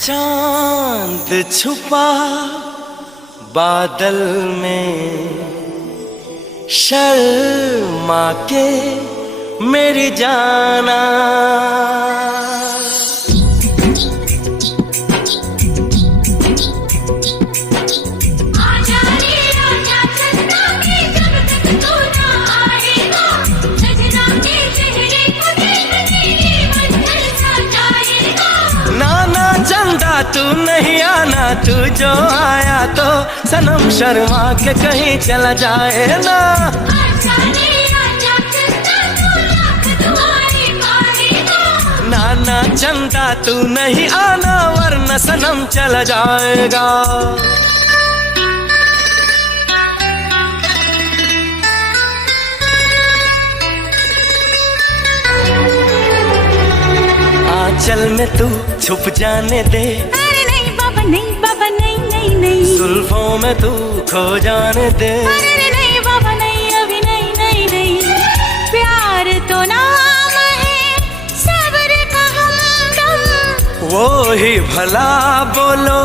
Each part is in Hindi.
चांद छुपा बादल में, शर्मा के मेरी जाना। चंदा तू नहीं आना, तू जो आया तो सनम शर्मा के कहीं चला जाए ना। नाना चंदा तू नहीं आना, वरना सनम चला जाएगा। आंचल में तू छुप जाने दे। अरे नहीं बाबा, नहीं बाबा, नहीं नहीं नहीं। जुल्फों में तू खो जाने दे। अरे नहीं बाबा, नहीं अभी नहीं नहीं नहीं। प्यार तो नाम है सब्र का हमदम, वो ही भला बोलो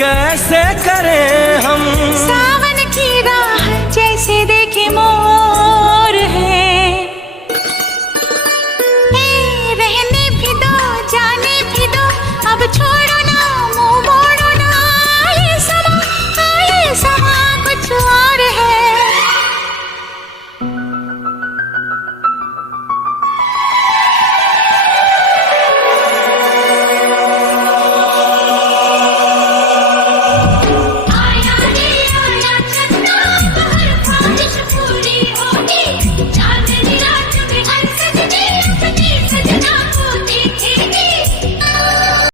कैसे करें हम।